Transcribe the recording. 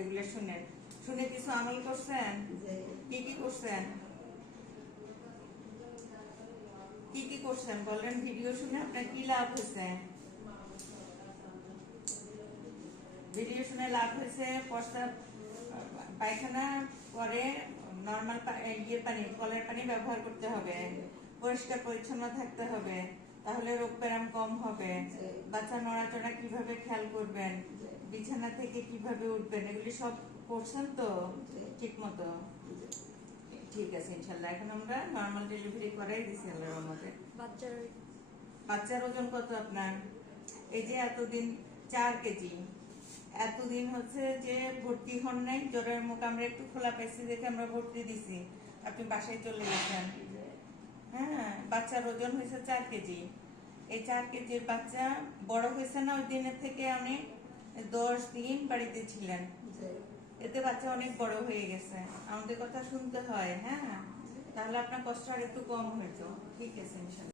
এগুলো শুনেন, শুনে কিছু আমল করছেন? কি কি করছেন? কি কি করছেন বলেন? ভিডিও শুনে আপনার কি লাভ হয়েছে? ভিডিও শুনে লাভ হয়েছে প্রস্রাব পায়খানা পরে নর্মাল ইয়ে পানি, কলের পানি ব্যবহার করতে হবে, পরিষ্কার পরিচ্ছন্ন থাকতে হবে, তাহলে রোগ ব্যায়াম কম হবে, বাচ্চা নড়াচড়া কিভাবে খেয়াল করবেন, বিছানা থেকে কিভাবে উঠবেন, এগুলি সব করছেন তো ঠিক মতো? ঠিক আছে ইনশাল্লাহ। এখন আমরা নর্মাল ডেলিভারি করাই দিছি আল্লাহর রহমতে। বাচ্চার ওজন কত আপনার? এই যে এতদিন 4 কেজি, এতদিন হচ্ছে যে ভর্তি হন নাই, জ্বরের মুখ আমরা একটু খোলা পেয়েছি দেখে আমরা ভর্তি দিছি, আপনি বাসায় চলে গেছেন। হ্যাঁ, বাচ্চার ওজন হয়েছে 4 কেজি। এই 4 কেজির বাচ্চা বড় হয়েছে না ওই দিনের থেকে? অনেক 10 দিন বাড়িতে ছিলেন, এতে বাচ্চা অনেক বড় হয়ে গেছে। আমাদের কথা শুনতে হয়, হ্যাঁ, তাহলে আপনার কষ্ট আর একটু কম হইতো। ঠিক আছে ইনশাল্লাহ।